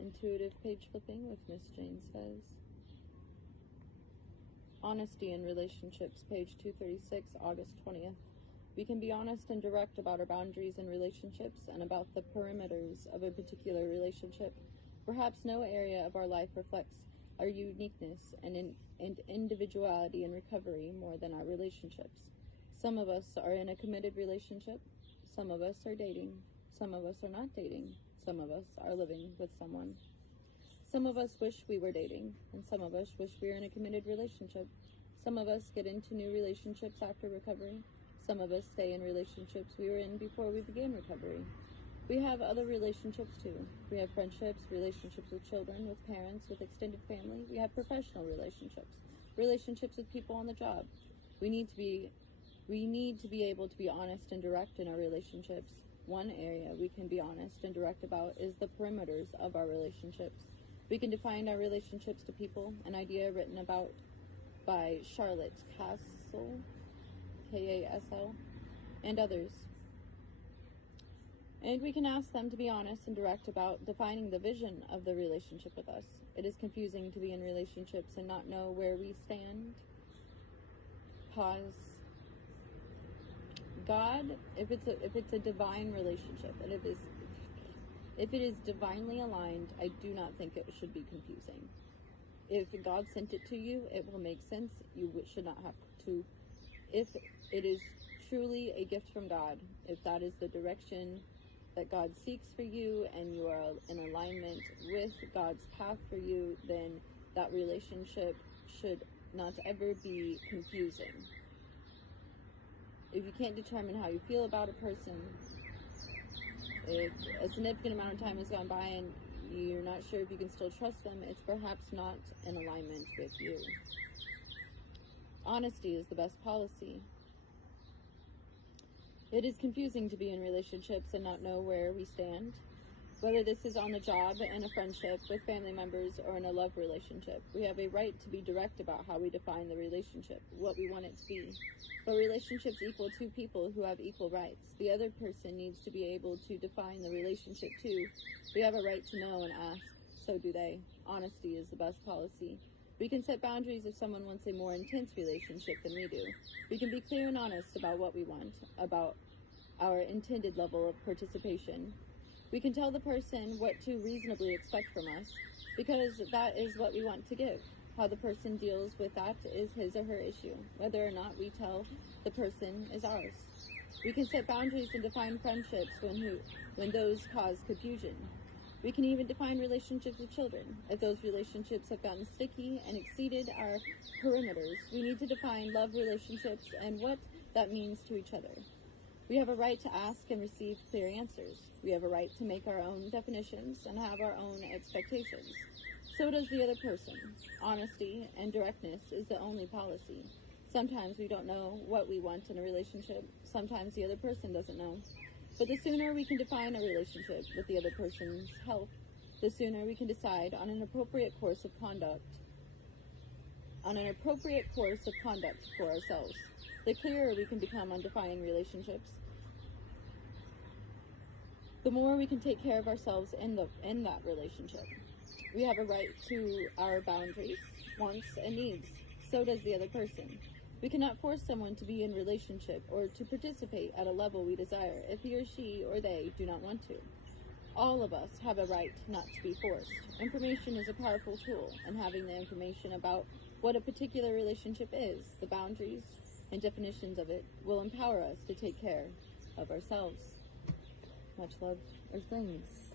Intuitive page flipping with Miss Jane says, honesty in relationships, page 236, August 20th. We can be honest and direct about our boundaries in relationships and about the perimeters of a particular relationship. Perhaps no area of our life reflects our uniqueness and individuality in recovery more than our relationships. Some of us are in a committed relationship. Some of us are dating. Some of us are not dating. Some of us are living with someone. Some of us wish we were dating, and some of us wish we were in a committed relationship. Some of us get into new relationships after recovery. Some of us stay in relationships we were in before we began recovery. We have other relationships too. We have friendships, relationships with children, with parents, with extended family. We have professional relationships, relationships with people on the job. We need to be able to be honest and direct in our relationships. One area we can be honest and direct about is the perimeters of our relationships. We can define our relationships to people, an idea written about by Charlotte Kasl, K-A-S-L, and others. And we can ask them to be honest and direct about defining the vision of the relationship with us. It is confusing to be in relationships and not know where we stand. Pause. God, if it's a divine relationship, and if it is divinely aligned, I do not think it should be confusing. If God sent it to you, it will make sense. You should not have to. If it is truly a gift from God, if that is the direction that God seeks for you and you are in alignment with God's path for you, then that relationship should not ever be confusing. If you can't determine how you feel about a person, if a significant amount of time has gone by and you're not sure if you can still trust them, it's perhaps not in alignment with you. Honesty is the best policy. It is confusing to be in relationships and not know where we stand, whether this is on the job, in a friendship, with family members, or in a love relationship. We have a right to be direct about how we define the relationship, what we want it to be. But relationships equal two people who have equal rights. The other person needs to be able to define the relationship too. We have a right to know and ask. So do they. Honesty is the best policy. We can set boundaries if someone wants a more intense relationship than we do. We can be clear and honest about what we want, about our intended level of participation. We can tell the person what to reasonably expect from us, because that is what we want to give. How the person deals with that is his or her issue. Whether or not we tell the person is ours. We can set boundaries and define friendships when those cause confusion. We can even define relationships with children. If those relationships have gotten sticky and exceeded our perimeters, we need to define love relationships and what that means to each other. We have a right to ask and receive clear answers. We have a right to make our own definitions and have our own expectations. So does the other person. Honesty and directness is the only policy. Sometimes we don't know what we want in a relationship. Sometimes the other person doesn't know. But the sooner we can define a relationship with the other person's help, the sooner we can decide on an appropriate course of conduct. For ourselves. The clearer we can become on defining relationships, the more we can take care of ourselves in that relationship. We have a right to our boundaries, wants, and needs. So does the other person. We cannot force someone to be in relationship or to participate at a level we desire if he or she or they do not want to. All of us have a right not to be forced. Information is a powerful tool, and having the information about what a particular relationship is, the boundaries and definitions of it, will empower us to take care of ourselves. Much love, Earthlings.